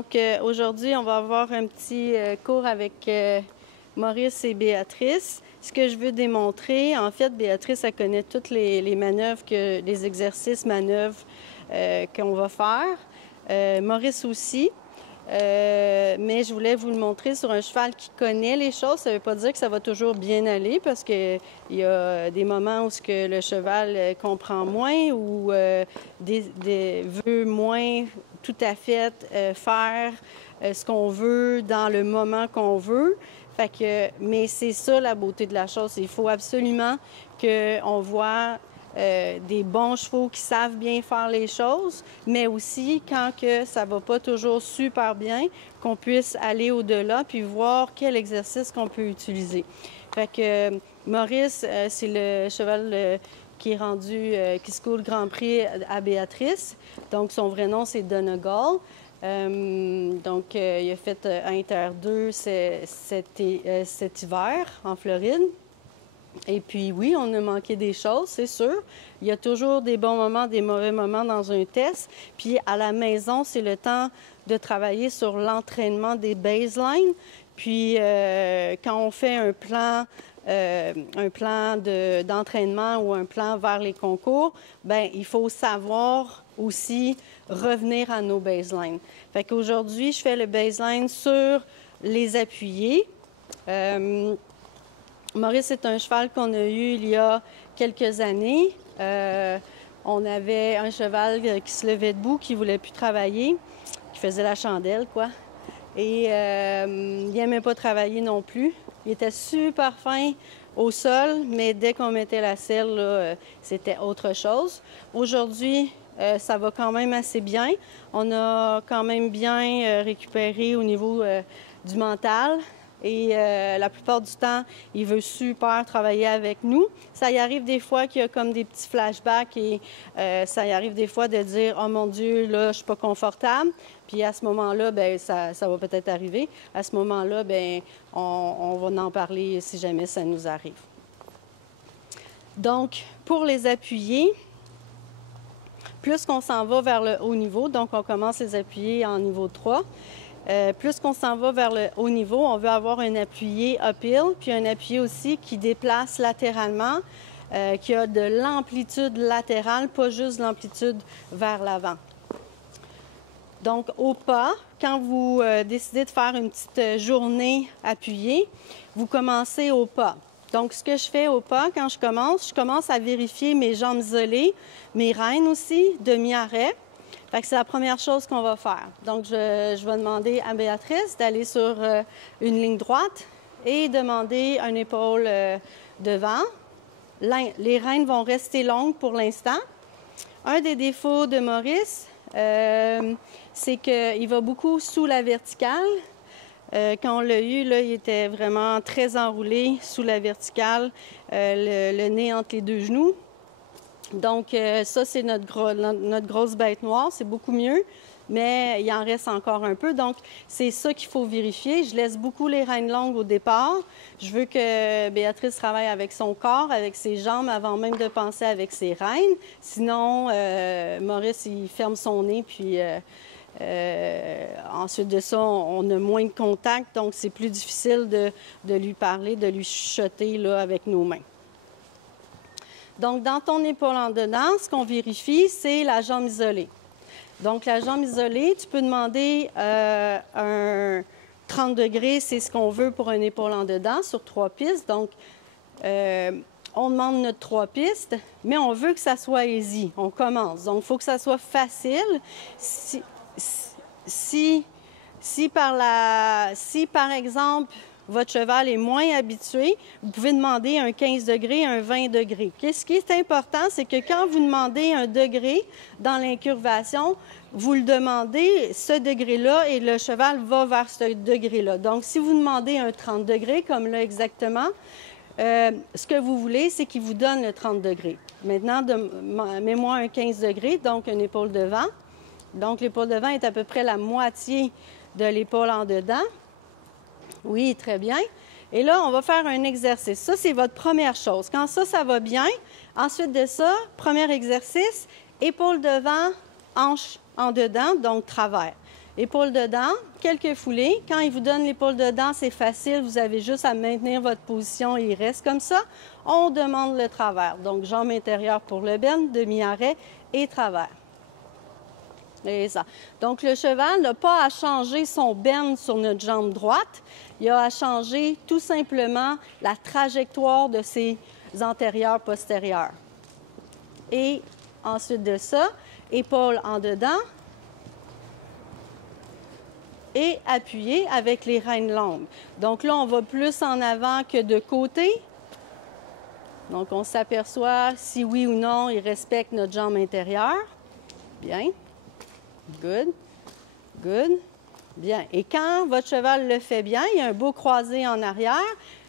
Donc, aujourd'hui, on va avoir un petit cours avec Maurice et Béatrice. Ce que je veux démontrer, en fait, Béatrice, elle connaît toutes les manœuvres, les exercices, manœuvres qu'on va faire. Maurice aussi. Mais je voulais vous le montrer sur un cheval qui connaît les choses. Ça ne veut pas dire que ça va toujours bien aller parce qu'il y a des moments où le cheval comprend moins ou veut moins tout à fait faire ce qu'on veut dans le moment qu'on veut. Mais c'est ça la beauté de la chose. Il faut absolument qu'on voit des bons chevaux qui savent bien faire les choses, mais aussi quand que ça va pas toujours super bien, qu'on puisse aller au-delà puis voir quel exercice qu'on peut utiliser. Fait que Maurice, c'est le cheval qui est rendu, qui se coule Grand Prix à Béatrice. Donc, son vrai nom, c'est Donegal. Donc, il a fait Inter 2 cet hiver en Floride. Et puis, oui, on a manqué des choses, c'est sûr. Il y a toujours des bons moments, des mauvais moments dans un test. Puis, à la maison, c'est le temps de travailler sur l'entraînement des baselines. Puis, quand on fait un plan d'entraînement ou un plan vers les concours, bien, il faut savoir aussi revenir à nos baselines. Fait qu'aujourd'hui, je fais le baseline sur les appuyés. Maurice est un cheval qu'on a eu il y a quelques années. On avait un cheval qui se levait debout, qui ne voulait plus travailler, qui faisait la chandelle, quoi. Et il n'aimait pas travailler non plus. Il était super fin au sol, mais dès qu'on mettait la selle, c'était autre chose. Aujourd'hui, ça va quand même assez bien. On a quand même bien récupéré au niveau du mental. Et la plupart du temps, il veut super travailler avec nous. Ça y arrive des fois qu'il y a comme des petits flashbacks et ça y arrive des fois de dire « Oh mon Dieu, là, je suis pas confortable ». Puis à ce moment-là, bien, ça va peut-être arriver. À ce moment-là, bien, on va en parler si jamais ça nous arrive. Donc, pour les appuyer, plus qu'on s'en va vers le haut niveau, donc on commence les appuyer en niveau 3, plus qu'on s'en va vers le haut niveau, on veut avoir un appuyé uphill, puis un appuyé aussi qui déplace latéralement, qui a de l'amplitude latérale, pas juste l'amplitude vers l'avant. Donc, au pas, quand vous décidez de faire une petite journée appuyée, vous commencez au pas. Donc, ce que je fais au pas, quand je commence à vérifier mes jambes isolées, mes rênes aussi, demi-arrêt. Fait que c'est la première chose qu'on va faire. Donc, je vais demander à Béatrice d'aller sur une ligne droite et demander un épaule devant. Les rênes vont rester longues pour l'instant. Un des défauts de Maurice, c'est qu'il va beaucoup sous la verticale. Quand on l'a eu, là, il était vraiment très enroulé sous la verticale, le nez entre les deux genoux. Donc, ça, c'est notre grosse bête noire. C'est beaucoup mieux, mais il en reste encore un peu. Donc, c'est ça qu'il faut vérifier. Je laisse beaucoup les rênes longues au départ. Je veux que Béatrice travaille avec son corps, avec ses jambes, avant même de penser avec ses rênes. Sinon, Maurice, il ferme son nez, puis ensuite de ça, on a moins de contact. Donc, c'est plus difficile de lui parler, de lui chuchoter là, avec nos mains. Donc, dans ton épaule en dedans, ce qu'on vérifie, c'est la jambe isolée. Donc, la jambe isolée, tu peux demander un 30 degrés, c'est ce qu'on veut pour un épaule en dedans sur 3 pistes. Donc, on demande notre 3 pistes, mais on veut que ça soit easy. On commence. Donc, il faut que ça soit facile. Si par exemple, votre cheval est moins habitué, vous pouvez demander un 15 degrés, un 20 degrés. Okay? Ce qui est important, c'est que quand vous demandez un degré dans l'incurvation, vous le demandez ce degré-là et le cheval va vers ce degré-là. Donc, si vous demandez un 30 degrés, comme là exactement, ce que vous voulez, c'est qu'il vous donne le 30 degrés. Maintenant, mets-moi un 15 degrés, donc une épaule devant. Donc, l'épaule devant est à peu près la moitié de l'épaule en dedans. Oui, très bien. Et là, on va faire un exercice. Ça, c'est votre première chose. Quand ça va bien, ensuite de ça, premier exercice, épaule devant, hanche en dedans, donc travers. Épaule dedans, quelques foulées. Quand il vous donne l'épaule dedans, c'est facile. Vous avez juste à maintenir votre position et il reste comme ça. On demande le travers. Donc, jambe intérieure pour le bend, demi-arrêt et travers. Et ça. Donc, le cheval n'a pas à changer son bend sur notre jambe droite. Il a à changer tout simplement la trajectoire de ses antérieurs postérieurs. Et ensuite de ça, épaule en dedans et appuyé avec les rênes longues. Donc là, on va plus en avant que de côté. Donc, on s'aperçoit si oui ou non, il respecte notre jambe intérieure. Bien. Good. Good. Bien. Et quand votre cheval le fait bien, il y a un beau croisé en arrière.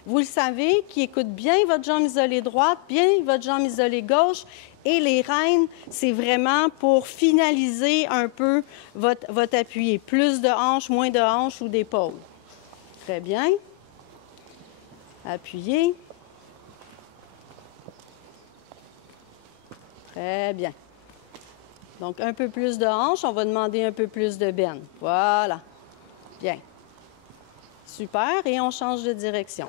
Vous le savez, qui écoute bien votre jambe isolée droite, bien votre jambe isolée gauche. Et les rênes, c'est vraiment pour finaliser un peu votre appui. Plus de hanches, moins de hanches ou d'épaule. Très bien. Appuyez. Très bien. Donc, un peu plus de hanches, on va demander un peu plus de bend. Voilà. Bien. Super. Et on change de direction.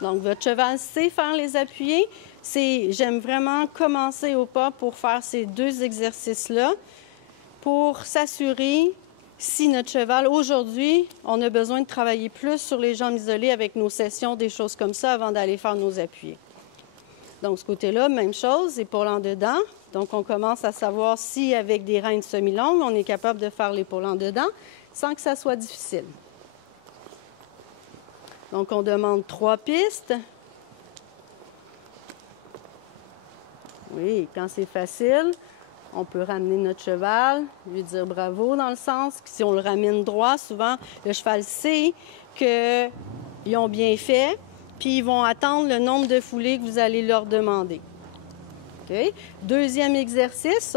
Donc, votre cheval sait faire les appuyés. J'aime vraiment commencer au pas pour faire ces deux exercices-là pour s'assurer si notre cheval, aujourd'hui, on a besoin de travailler plus sur les jambes isolées avec nos sessions, des choses comme ça, avant d'aller faire nos appuyés. Donc, ce côté-là, même chose, épaule en dedans. Donc, on commence à savoir si, avec des rênes semi-longues, on est capable de faire l'épaule en dedans sans que ça soit difficile. Donc, on demande 3 pistes. Oui, quand c'est facile, on peut ramener notre cheval, lui dire bravo dans le sens que si on le ramène droit, souvent, le cheval sait qu'ils ont bien fait, puis ils vont attendre le nombre de foulées que vous allez leur demander. Okay. Deuxième exercice,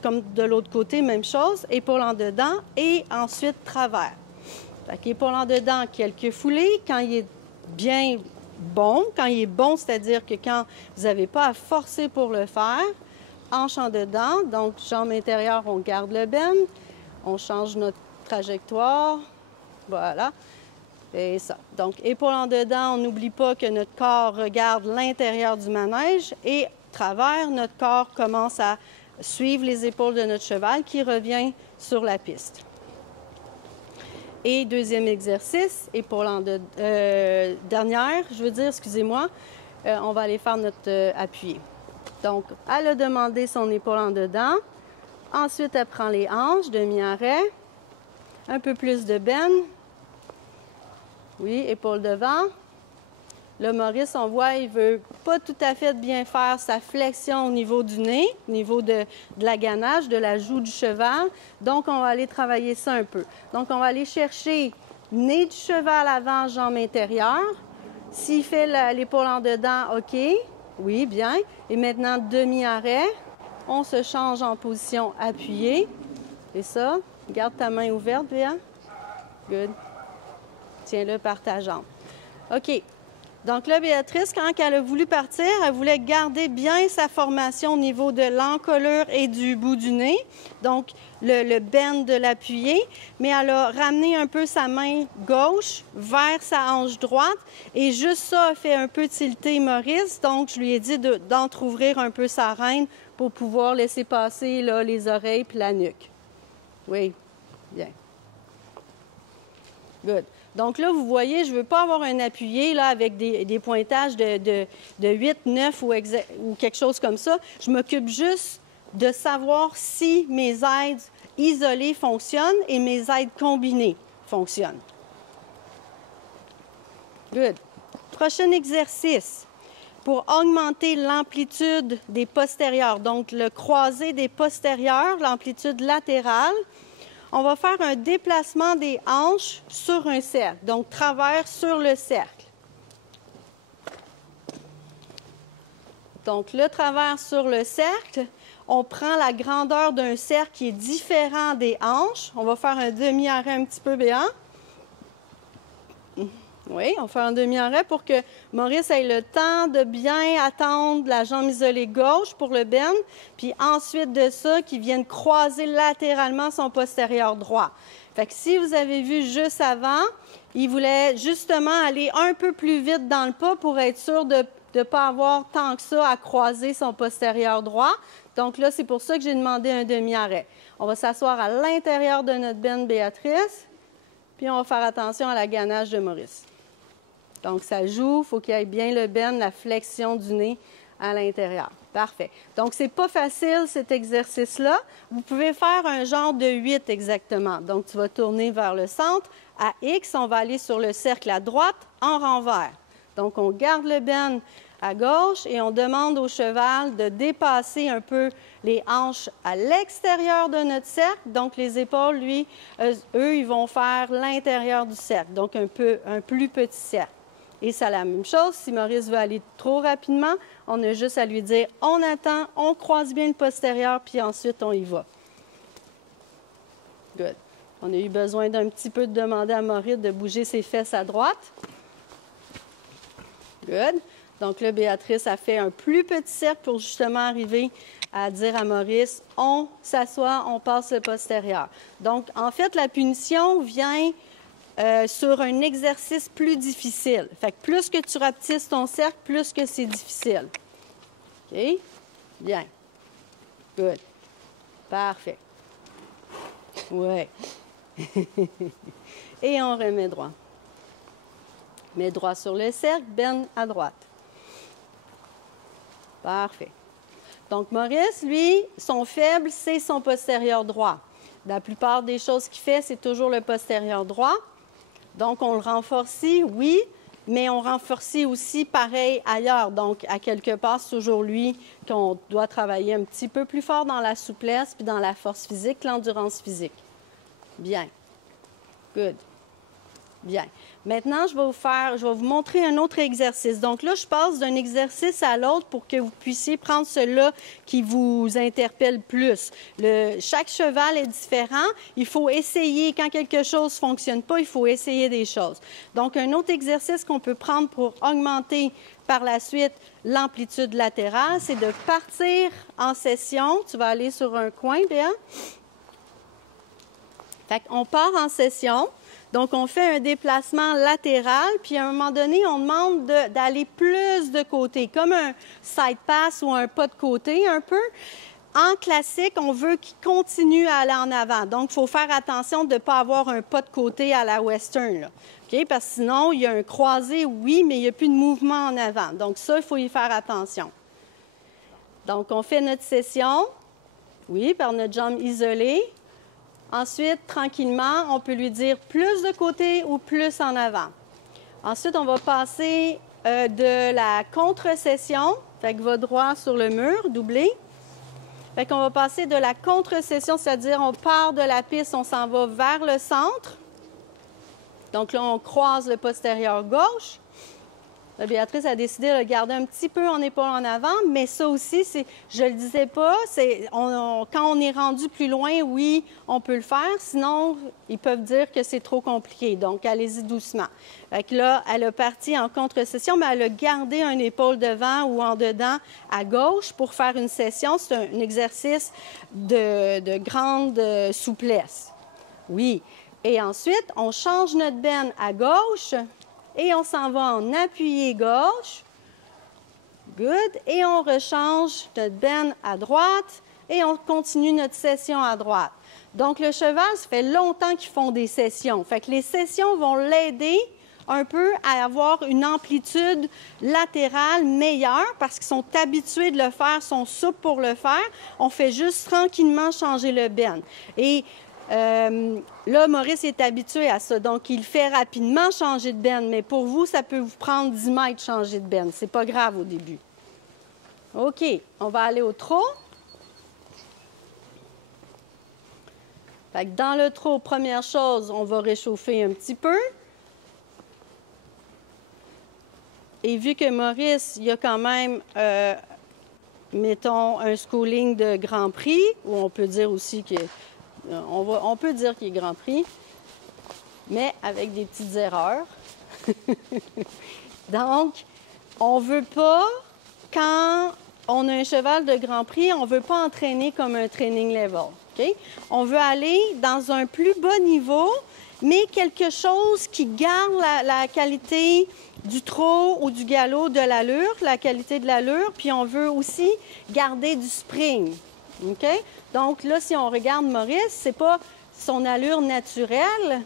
comme de l'autre côté, même chose, épaule en dedans et ensuite travers. Épaule en dedans, quelques foulées. Quand il est bien bon, quand il est bon, c'est-à-dire que quand vous n'avez pas à forcer pour le faire, hanche en dedans, donc jambe intérieure, on garde le bend, on change notre trajectoire, voilà, et ça. Donc, épaule en dedans, on n'oublie pas que notre corps regarde l'intérieur du manège et travers, notre corps commence à suivre les épaules de notre cheval qui revient sur la piste. Et deuxième exercice, épaule en dernière, excusez-moi, on va aller faire notre appui. Donc, elle a demandé son épaule en dedans. Ensuite, elle prend les hanches, demi-arrêt. Un peu plus de bend. Oui, épaule devant. Là, Maurice, on voit, il ne veut pas tout à fait bien faire sa flexion au niveau du nez, au niveau de la ganache, de la joue du cheval. Donc, on va aller travailler ça un peu. Donc, on va aller chercher nez du cheval avant, jambe intérieure. S'il fait l'épaule en dedans, OK. Oui, bien. Et maintenant, demi-arrêt. On se change en position appuyée. Et ça, garde ta main ouverte, bien. Good. Tiens-le par ta jambe. OK. Donc là, Béatrice, quand elle a voulu partir, elle voulait garder bien sa formation au niveau de l'encolure et du bout du nez, donc le bend de l'appuyé, mais elle a ramené un peu sa main gauche vers sa hanche droite et juste ça a fait un peu tilter Maurice, donc je lui ai dit d'entrouvrir un peu sa reine pour pouvoir laisser passer là, les oreilles puis la nuque. Oui, bien. Good. Donc là, vous voyez, je ne veux pas avoir un appuyé là, avec des pointages de 8, 9 ou quelque chose comme ça. Je m'occupe juste de savoir si mes aides isolées fonctionnent et mes aides combinées fonctionnent. Good. Prochain exercice. Pour augmenter l'amplitude des postérieurs, donc le croisé des postérieurs, l'amplitude latérale, on va faire un déplacement des hanches sur un cercle, donc travers sur le cercle. Donc, le travers sur le cercle, on prend la grandeur d'un cercle qui est différent des hanches. On va faire un demi-arrêt un petit peu béant. Oui, on fait un demi-arrêt pour que Maurice ait le temps de bien attendre la jambe isolée gauche pour le bend, puis ensuite de ça, qu'il vienne croiser latéralement son postérieur droit. Fait que si vous avez vu juste avant, il voulait justement aller un peu plus vite dans le pas pour être sûr de ne pas avoir tant que ça à croiser son postérieur droit. Donc là, c'est pour ça que j'ai demandé un demi-arrêt. On va s'asseoir à l'intérieur de notre bend, Béatrice, puis on va faire attention à la ganache de Maurice. Donc, ça joue, il faut qu'il y ait bien le bend, la flexion du nez à l'intérieur. Parfait. Donc, c'est pas facile, cet exercice-là. Vous pouvez faire un genre de 8 exactement. Donc, tu vas tourner vers le centre. À X, on va aller sur le cercle à droite en renvers. Donc, on garde le bend à gauche et on demande au cheval de dépasser un peu les hanches à l'extérieur de notre cercle. Donc, les épaules, eux, ils vont faire l'intérieur du cercle. Donc, un plus petit cercle. Et c'est la même chose, si Maurice veut aller trop rapidement, on a juste à lui dire « on attend, on croise bien le postérieur, puis ensuite on y va ». Good. On a eu besoin d'un petit peu de demander à Maurice de bouger ses fesses à droite. Good. Donc là, Béatrice a fait un plus petit cercle pour justement arriver à dire à Maurice « on s'assoit, on passe le postérieur ». Donc, en fait, la punition vient sur un exercice plus difficile. Fait que plus que tu rapetisses ton cercle, plus que c'est difficile. OK? Bien. Good. Parfait. Ouais. Et on remet droit. Mets droit sur le cercle, bend à droite. Parfait. Donc, Maurice, lui, son faible, c'est son postérieur droit. La plupart des choses qu'il fait, c'est toujours le postérieur droit. Donc, on le renforce, oui, mais on renforce aussi pareil ailleurs. Donc, à quelque part, c'est toujours lui qu'on doit travailler un petit peu plus fort dans la souplesse puis dans la force physique, l'endurance physique. Bien. Good. Bien. Maintenant, je vais vous montrer un autre exercice. Donc là, je passe d'un exercice à l'autre pour que vous puissiez prendre celui-là qui vous interpelle plus. Chaque cheval est différent. Il faut essayer. Quand quelque chose ne fonctionne pas, il faut essayer des choses. Donc, un autre exercice qu'on peut prendre pour augmenter par la suite l'amplitude latérale, c'est de partir en session. Tu vas aller sur un coin, Béa. Fait qu'on part en session. Donc, on fait un déplacement latéral, puis à un moment donné, on demande d'aller plus de côté, comme un side pass ou un pas de côté un peu. En classique, on veut qu'il continue à aller en avant. Donc, il faut faire attention de ne pas avoir un pas de côté à la western, là. OK? Parce que sinon, il y a un croisé, oui, mais il n'y a plus de mouvement en avant. Donc, ça, il faut y faire attention. Donc, on fait notre session, oui, par notre jambe isolée. Ensuite, tranquillement, on peut lui dire plus de côté ou plus en avant. Ensuite, on va passer de la contre-session, fait que va droit sur le mur, doublé. Fait qu'on va passer de la contre-session, c'est-à-dire on part de la piste, on s'en va vers le centre. Donc là, on croise le postérieur gauche. La Béatrice a décidé de le garder un petit peu en épaule en avant, mais ça aussi, je ne le disais pas, quand on est rendu plus loin, oui, on peut le faire. Sinon, ils peuvent dire que c'est trop compliqué. Donc, allez-y doucement. Fait que là, elle a parti en contre-session, mais elle a gardé un épaule devant ou en dedans à gauche pour faire une session. C'est un exercice de grande souplesse. Oui. Et ensuite, on change notre bend à gauche. Et on s'en va en appuyé gauche. Good. Et on rechange notre bend à droite et on continue notre session à droite. Donc, le cheval, ça fait longtemps qu'ils font des sessions. Fait que les sessions vont l'aider un peu à avoir une amplitude latérale meilleure parce qu'ils sont habitués de le faire, sont souples pour le faire. On fait juste tranquillement changer le bend. Et là, Maurice est habitué à ça, donc il fait rapidement changer de bend, mais pour vous, ça peut vous prendre 10 mètres changer de bend. C'est pas grave au début. OK, on va aller au trot. Fait que dans le trot, première chose, on va réchauffer un petit peu. Et vu que Maurice, il y a quand même, mettons, un schooling de Grand Prix, ou on peut dire aussi que on peut dire qu'il est Grand Prix, mais avec des petites erreurs. Donc, on ne veut pas, quand on a un cheval de Grand Prix, on ne veut pas entraîner comme un training level. Okay? On veut aller dans un plus bas niveau, mais quelque chose qui garde la qualité du trot ou du galop de l'allure, la qualité de l'allure, puis on veut aussi garder du spring. Okay? Donc là, si on regarde Maurice, c'est pas son allure naturelle.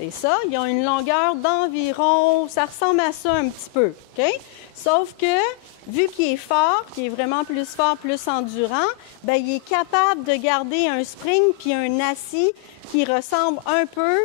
Et ça, ils ont une longueur d'environ, ça ressemble à ça un petit peu. Okay? Sauf que, vu qu'il est fort, qu'il est vraiment plus fort, plus endurant, bien, il est capable de garder un spring puis un assis qui ressemble un peu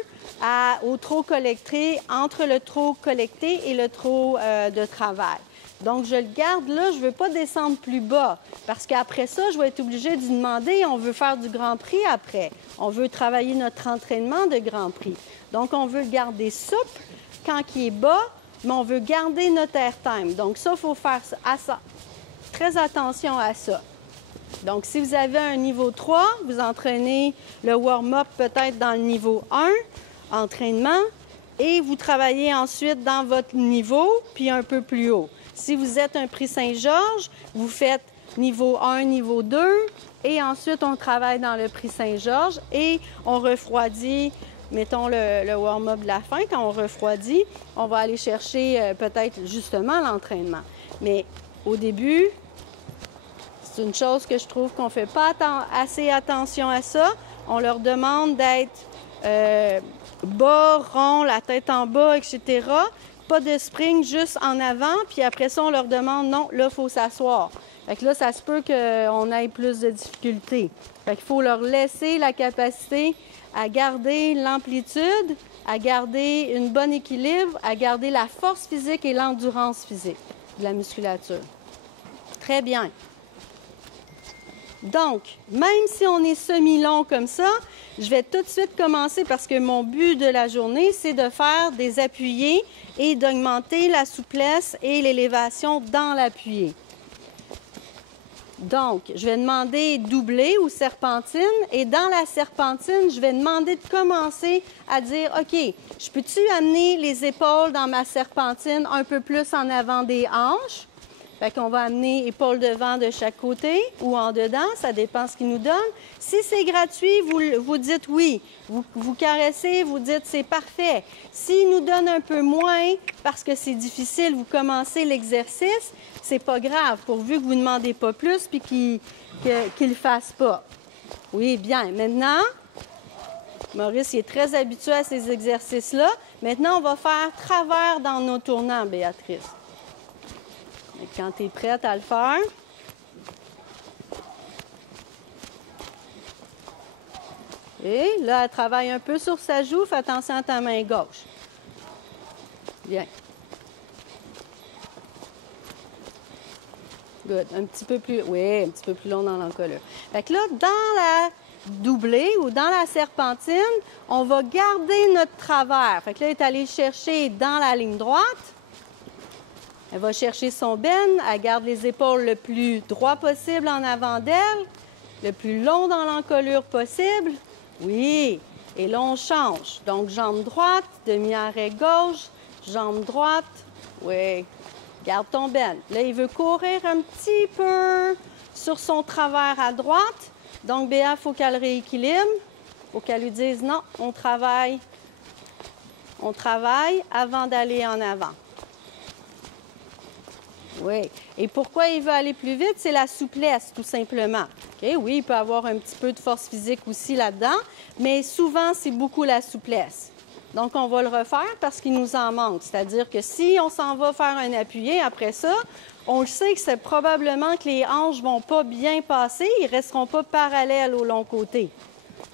au trot collecté, entre le trot collecté et le trot de travail. Donc, je le garde là, je ne veux pas descendre plus bas, parce qu'après ça, je vais être obligée de lui demander, on veut faire du Grand Prix après. On veut travailler notre entraînement de Grand Prix. Donc, on veut le garder souple quand il est bas, mais on veut garder notre airtime. Donc, ça, il faut faire très attention à ça. Donc, si vous avez un niveau 3, vous entraînez le warm-up peut-être dans le niveau 1, entraînement, et vous travaillez ensuite dans votre niveau, puis un peu plus haut. Si vous êtes un prix Saint-Georges, vous faites niveau 1, niveau 2, et ensuite on travaille dans le prix Saint-Georges et on refroidit, mettons le warm-up de la fin, quand on refroidit, on va aller chercher peut-être justement l'entraînement. Mais au début, c'est une chose que je trouve qu'on ne fait pas assez attention à ça. On leur demande d'être bas, rond, la tête en bas, etc. Pas de spring juste en avant, puis après ça, on leur demande, non, là, il faut s'asseoir. Fait que là, ça se peut qu'on ait plus de difficultés. Fait qu'il faut leur laisser la capacité à garder l'amplitude, à garder un bon équilibre, à garder la force physique et l'endurance physique de la musculature. Très bien. Donc, même si on est semi-long comme ça, je vais tout de suite commencer parce que mon but de la journée, c'est de faire des appuyés et d'augmenter la souplesse et l'élévation dans l'appuyé. Donc, je vais demander doublé ou serpentine et dans la serpentine, je vais demander de commencer à dire, OK, je peux-tu amener les épaules dans ma serpentine un peu plus en avant des hanches? Fait qu'on va amener épaules devant de chaque côté ou en dedans, ça dépend ce qu'ils nous donnent. Si c'est gratuit, vous dites oui. Vous caressez, vous dites c'est parfait. S'ils nous donnent un peu moins parce que c'est difficile, vous commencez l'exercice, c'est pas grave, pourvu que vous ne demandez pas plus puis qu'il le fasse pas. Oui, bien. Maintenant, Maurice il est très habitué à ces exercices-là. Maintenant, on va faire travers dans nos tournants, Béatrice. Et quand tu es prête à le faire, et là, elle travaille un peu sur sa joue. Fais attention à ta main gauche. Bien. Good. Un petit peu plus, oui, un petit peu plus long dans l'encolure. Fait que là, dans la doublée ou dans la serpentine, on va garder notre travers. Fait que là, elle est allée chercher dans la ligne droite. Elle va chercher son bend, elle garde les épaules le plus droit possible en avant d'elle, le plus long dans l'encolure possible. Oui, et là, on change. Donc, jambe droite, demi-arrêt gauche, jambe droite. Oui, garde ton bend. Là, il veut courir un petit peu sur son travers à droite. Donc, Béa, il faut qu'elle rééquilibre. Il faut qu'elle lui dise non, on travaille avant d'aller en avant. Oui. Et pourquoi il veut aller plus vite? C'est la souplesse, tout simplement. Okay? Oui, il peut avoir un petit peu de force physique aussi là-dedans, mais souvent, c'est beaucoup la souplesse. Donc, on va le refaire parce qu'il nous en manque. C'est-à-dire que si on s'en va faire un appuyé après ça, on le sait que c'est probablement que les hanches ne vont pas bien passer, ils ne resteront pas parallèles au long côté.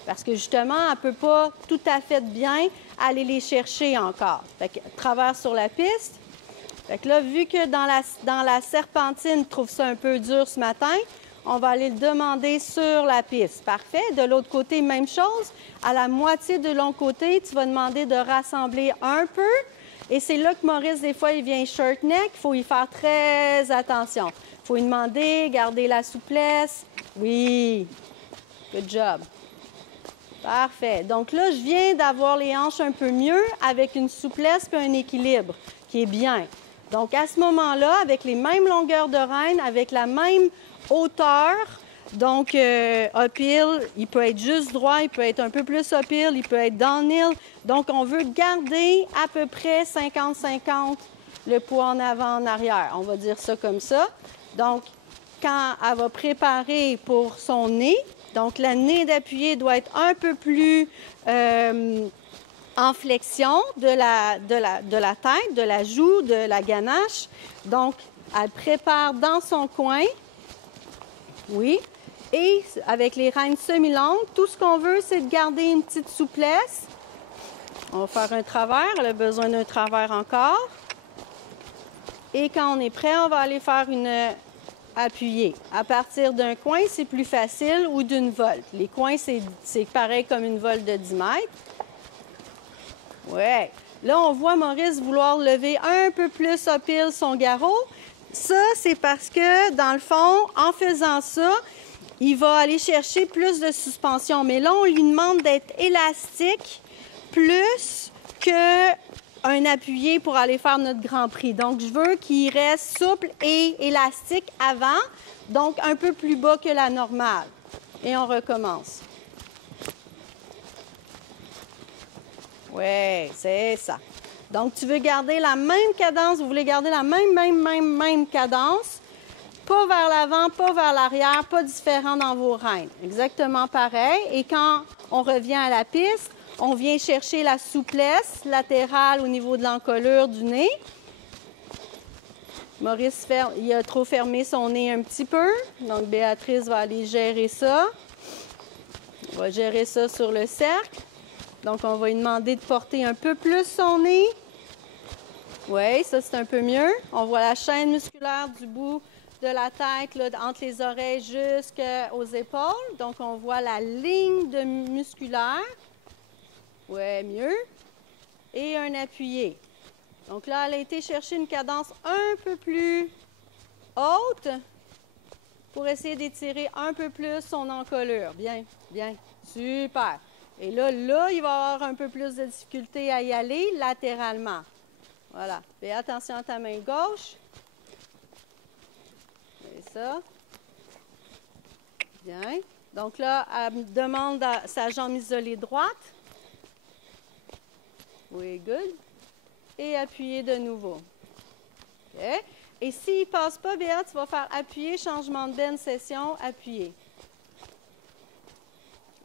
Parce que justement, elle ne peut pas tout à fait bien aller les chercher encore. Fait que, travers sur la piste. Fait que là, vu que dans la serpentine, tu trouves ça un peu dur ce matin, on va aller le demander sur la piste. Parfait. De l'autre côté, même chose. À la moitié de l'autre côté, tu vas demander de rassembler un peu. Et c'est là que Maurice, des fois, il vient short neck. Il faut y faire très attention. Il faut lui demander, garder la souplesse. Oui. Good job. Parfait. Donc là, je viens d'avoir les hanches un peu mieux avec une souplesse et un équilibre qui est bien. Donc, à ce moment-là, avec les mêmes longueurs de reine, avec la même hauteur, donc uphill, il peut être juste droit, il peut être un peu plus uphill, il peut être downhill. Donc, on veut garder à peu près 50-50 le poids en avant, en arrière. On va dire ça comme ça. Donc, quand elle va préparer pour son nez, donc la nez d'appuyé doit être un peu plus en flexion de la tête, de la joue, de la ganache. Donc, elle prépare dans son coin. Oui. Et avec les reines semi-longues, tout ce qu'on veut, c'est de garder une petite souplesse. On va faire un travers. Elle a besoin d'un travers encore. Et quand on est prêt, on va aller faire une appuyée. À partir d'un coin, c'est plus facile ou d'une volte. Les coins, c'est pareil comme une volte de 10 mètres. Ouais. Là, on voit Maurice vouloir lever un peu plus uphill son garrot. Ça, c'est parce que, dans le fond, en faisant ça, il va aller chercher plus de suspension. Mais là, on lui demande d'être élastique plus qu'un appuyé pour aller faire notre Grand Prix. Donc, je veux qu'il reste souple et élastique avant, donc un peu plus bas que la normale. Et on recommence. Oui, c'est ça. Donc, tu veux garder la même cadence, vous voulez garder la même cadence. Pas vers l'avant, pas vers l'arrière, pas différent dans vos reins. Exactement pareil. Et quand on revient à la piste, on vient chercher la souplesse latérale au niveau de l'encolure du nez. Maurice, il a trop fermé son nez un petit peu. Donc, Béatrice va aller gérer ça. On va gérer ça sur le cercle. Donc, on va lui demander de porter un peu plus son nez. Oui, ça, c'est un peu mieux. On voit la chaîne musculaire du bout de la tête, là, entre les oreilles jusqu'aux épaules. Donc, on voit la ligne de musculaire. Oui, mieux. Et un appuyé. Donc là, elle a été chercher une cadence un peu plus haute pour essayer d'étirer un peu plus son encolure. Bien, bien, super. Et là, il va avoir un peu plus de difficulté à y aller latéralement. Voilà. Fais attention à ta main gauche. C'est ça. Bien. Donc là, elle demande sa jambe isolée droite. Oui, good. Et appuyer de nouveau. OK. Et s'il ne passe pas, Béa, tu vas faire appuyer, changement de bend, session, appuyer.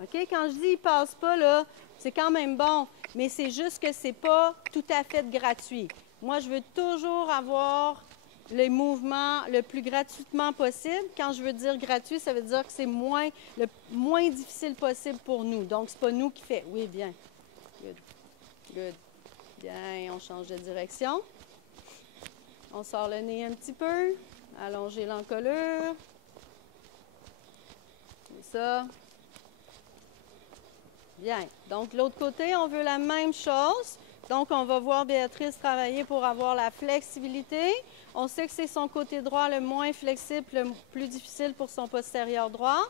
OK? Quand je dis il ne passe pas, là, c'est quand même bon, mais c'est juste que ce n'est pas tout à fait gratuit. Moi, je veux toujours avoir les mouvements le plus gratuitement possible. Quand je veux dire gratuit, ça veut dire que c'est le moins difficile possible pour nous. Donc, ce n'est pas nous qui fait. Oui, bien. Good. Good. Bien, on change de direction. On sort le nez un petit peu. Allonger l'encolure. C'est ça. Bien. Donc, de l'autre côté, on veut la même chose. Donc, on va voir Béatrice travailler pour avoir la flexibilité. On sait que c'est son côté droit le moins flexible, le plus difficile pour son postérieur droit.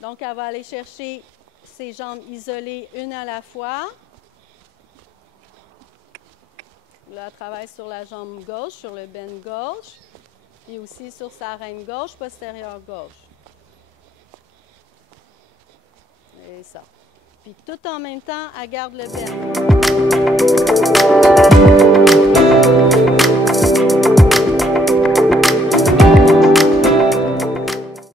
Donc, elle va aller chercher ses jambes isolées une à la fois. Là, elle travaille sur la jambe gauche, sur le bend gauche, et aussi sur sa reine gauche, postérieure gauche. Et ça. Puis tout en même temps, elle garde le bend.